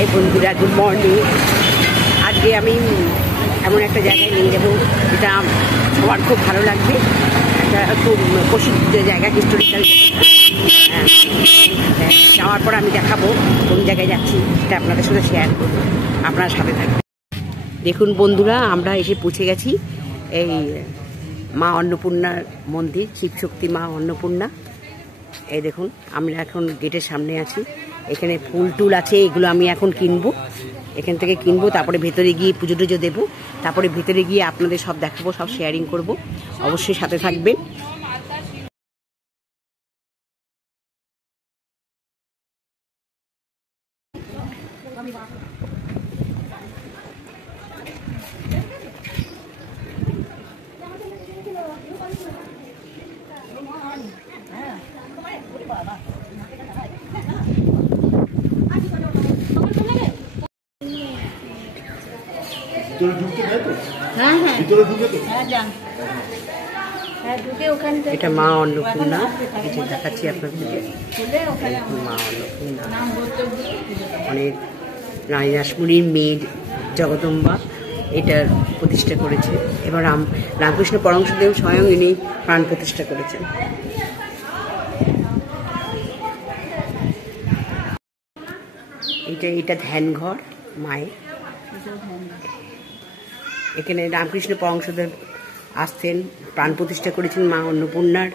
High বন্ধুরা, good morning. আজকে আমি এমন একটা জায়গায় নিয়ে যাবো যেটা সবার খুব ভালো লাগবে। একটা খুব প্রসিদ্ধ জায়গা, হিস্টোরিক্যাল। যাওয়ার পর আমি দেখাবো কোন জায়গায় যাচ্ছি, সেটা আপনাদের সাথে শেয়ার করবো। আপনার সাথে থাকবে। দেখুন বন্ধুরা, আমরা এসে পৌঁছে গেছি এই মা অন্নপূর্ণার মন্দির, শিবশক্তি মা অন্নপূর্ণা। এই দেখুন, আমরা এখন গেটের সামনে আছি। এখানে ফুল টুল আছে, এগুলো আমি এখন কিনবো, এখান থেকে কিনবো। তারপরে ভেতরে গিয়ে পুজো টুজো দেবো, তারপরে ভেতরে গিয়ে আপনাদের সব দেখাবো, সব শেয়ারিং করব। অবশ্যই সাথে থাকবেন। এটা মা অন্নপূর্ণা, এটা দেখাচ্ছি আপনাদেরকে। মা অন্নপূর্ণা অনেক রানী রাসমণির মেয়ে জগদম্বা এটার প্রতিষ্ঠা করেছে, এবার রামকৃষ্ণ পরমহংসদেব স্বয়ং ইনি প্রাণ প্রতিষ্ঠা করেছেন। এটা ধ্যান ঘর মায়ের। এখানে রামকৃষ্ণ পরমহংসদেব আসতেন, প্রাণ প্রতিষ্ঠা করেছেন মা অন্নপূর্ণার।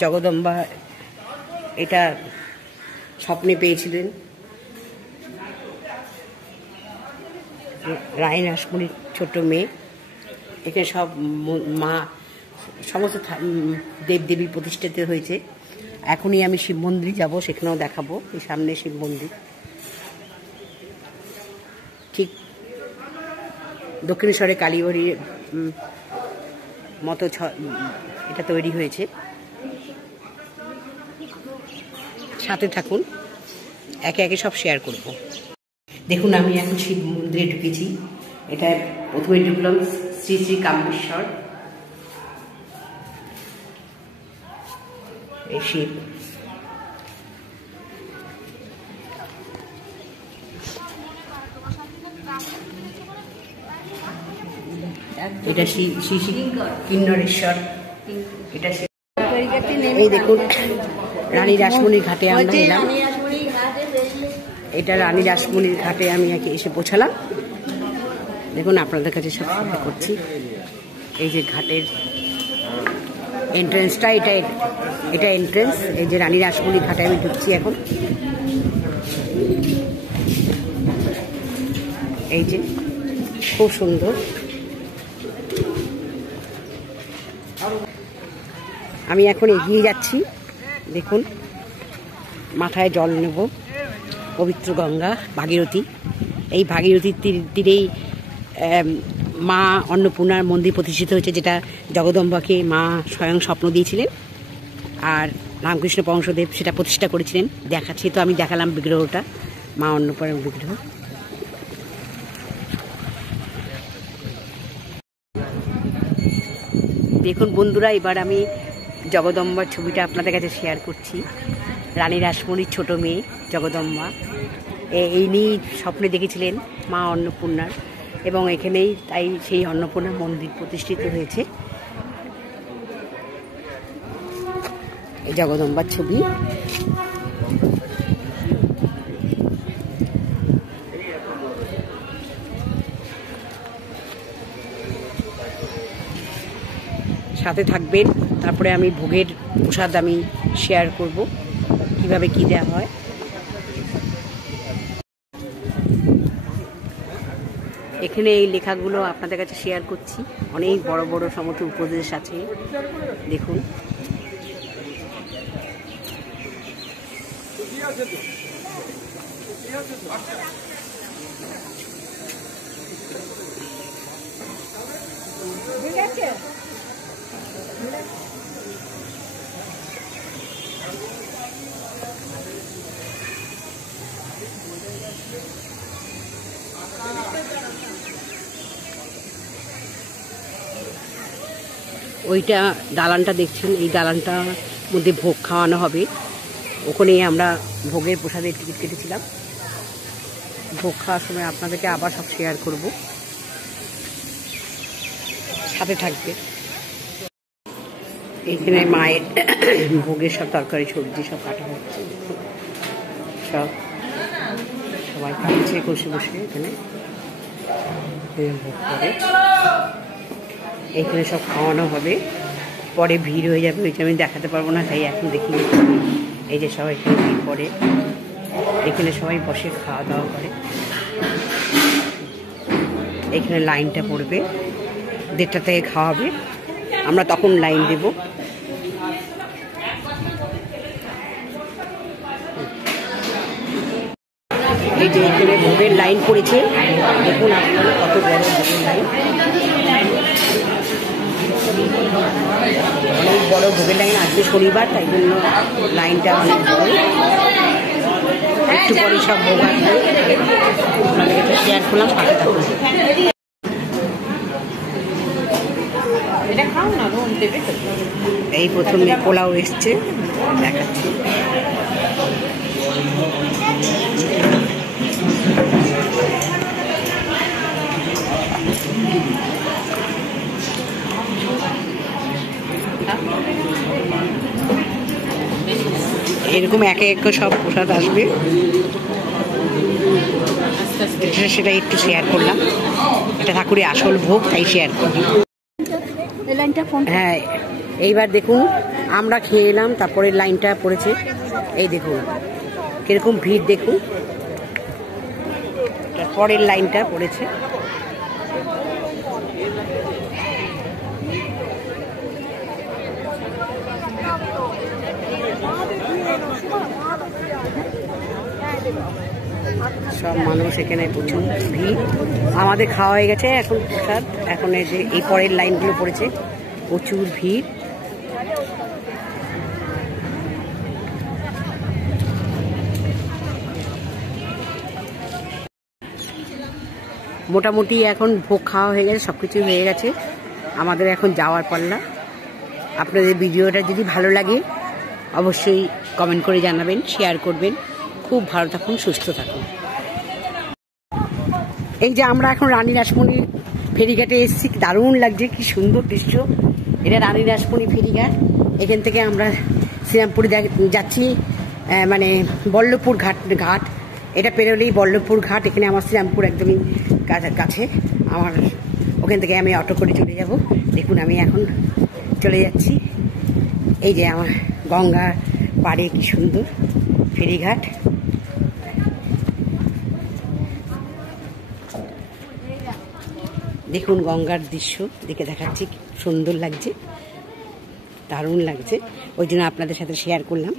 জগদম্বা এটা স্বপ্নে পেয়েছিলেন রানী রাসমণির ছোট মেয়ে। এখানে সব মা সমস্ত দেবদেবী প্রতিষ্ঠিত হয়েছে। এখনই আমি শিব মন্দির যাবো, সেখানেও দেখাবো। এই সামনে শিব মন্দির, ঠিক দক্ষিণেশ্বরে কালীবাড়ির মতো এটা তৈরি হয়েছে। সাথে থাকুন, একে একে সব শেয়ার করব। দেখুন, আমি এখন শিব মন্দিরে ঢুকেছি। এটা প্রথমে ঢুকলাম শ্রী শ্রী কামেশ্বর। এই শিব, এটা শ্রী শ্রী কিন্নরেশ্বর। এটা এই দেখুন, রানী রাসমণির ঘাটে আমরা এলাম। এটা রানী রাসমণির ঘাটে আমি এসে পৌঁছালাম। দেখুন, আপনাদের কাছে সব শেয়ার করছি। এই যে ঘাটের এন্ট্রেন্সটা, এটা এন্ট্রেন্স। এই যে রানী রাসমণির ঘাটে আমি ঢুকছি এখন। এই যে খুব সুন্দর। আমি এখন এগিয়ে যাচ্ছি। দেখুন, মাথায় জল নেব। পবিত্র গঙ্গা ভাগীরথী, এই ভাগীরথীর তীরেই মা অন্নপূর্ণার মন্দির প্রতিষ্ঠিত হয়েছে, যেটা জগদম্বাকে মা স্বয়ং স্বপ্ন দিয়েছিলেন। আর রামকৃষ্ণ পরমহংসদেব সেটা প্রতিষ্ঠা করেছিলেন। দেখাচ্ছি তো, আমি দেখালাম বিগ্রহটা, মা অন্নপূর্ণার বিগ্রহ। দেখুন বন্ধুরা, এবার আমি জগদম্বার ছবিটা আপনাদের কাছে শেয়ার করছি। রানী রাসমণির ছোট মেয়ে জগদম্বা, ইনি স্বপ্নে দেখেছিলেন মা অন্নপূর্ণার, এবং এখানেই তাই সেই অন্নপূর্ণা মন্দির প্রতিষ্ঠিত হয়েছে। এই জগদম্বার ছবি। সাথে থাকবেন, তারপরে আমি ভোগের প্রসাদ আমি শেয়ার করব, কিভাবে কি দেওয়া হয়। এখানে এই লেখাগুলো আপনাদের কাছে শেয়ার করছি। অনেক বড় বড় সমস্ত উপদেশ আছে, দেখুন। ওইটা দালানটা দেখছেন, এই দালানটার মধ্যে ভোগ খাওয়ানো হবে। ওখানেই আমরা ভোগের প্রসাদের টিকিট কেটেছিলাম। ভোগ খাওয়ার সময় আপনাদেরকে আবার সব শেয়ার করব, সাথে থাকবে। এখানে মায়ের ভোগের সব তরকারি সবজি সব কাটা হচ্ছে, সব সবাই খাচ্ছে বসে বসে। এখানে ভোগ করে এখানে সব খাওয়ানো হবে, পরে ভিড় হয়ে যাবে, ওই যে আমি দেখাতে পারবো না, তাই এখন দেখিয়ে দিচ্ছি। এই যে সবাই এখানে ভিড় পড়ে, এখানে সবাই বসে খাওয়া দাওয়া করে। এখানে লাইনটা পড়বে, 1:30 থেকে খাওয়াবে, আমরা তখন লাইন দেব। এই যে এখানে ভোগের লাইন পড়েছে, দেখুন আপনারা কত বড় ভোগের লাইন, অনেক বড় ভোগের লাইন। আজকে শনিবার, তাই জন্য লাইনটা অনেক বড়। একটু পরে সব ভোগ আসবে, আপনাদেরকে শেয়ার করলাম, পাশে থাকুন। এই প্রথমে পোলাও এসছে, দেখাচ্ছি। এরকম একে এক সব প্রসাদ আসবে, সেটা একটু শেয়ার করলাম। এটা ঠাকুরের আসল ভোগ, তাই শেয়ার করলাম। হ্যাঁ, এইবার দেখুন আমরা খেয়ে এলাম, তারপরে লাইনটা পড়েছে। এই দেখুন কিরকম ভিড়, দেখুন পরের লাইনটা পড়েছে। সব মানুষ এখানে, প্রচুর ভিড়। আমাদের খাওয়া হয়ে গেছে, এখন প্রসাদ, এখন এই যে এই পরের লাইনগুলো পড়েছে, প্রচুর ভিড়। মোটামুটি এখন ভোগ খাওয়া হয়ে গেছে, সব কিছুই হয়ে গেছে, আমাদের এখন যাওয়ার পাল্লা। আপনাদের ভিডিওটা যদি ভালো লাগে অবশ্যই কমেন্ট করে জানাবেন, শেয়ার করবেন। খুব ভালো থাকুন, সুস্থ থাকুন। এই যে আমরা এখন রানী রাসমণি ফেরিঘাটে এসেছি, দারুণ লাগছে, কি সুন্দর দৃশ্য। এটা রানী রাসমণি ফেরিঘাট। এখান থেকে আমরা শ্রীরামপুরে যাচ্ছি, মানে বল্লভপুর ঘাট। এটা পেরোলেই বল্লভপুর ঘাট। এখানে আমার শ্রীরামপুর একদমই কাছে, আমার ওখান থেকে আমি অটো করে চলে যাব। দেখুন আমি এখন চলে যাচ্ছি। এই যে আমার গঙ্গার পাড়ে কি সুন্দর ফেরিঘাট। দেখুন গঙ্গার দৃশ্য দেখে দেখাচ্ছি, সুন্দর লাগছে, দারুণ লাগছে, ওই জন্য আপনাদের সাথে শেয়ার করলাম।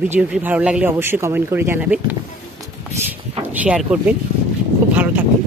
ভিডিওটি ভালো লাগলে অবশ্যই কমেন্ট করে জানাবেন, শেয়ার করবেন। খুব ভালো থাকুন।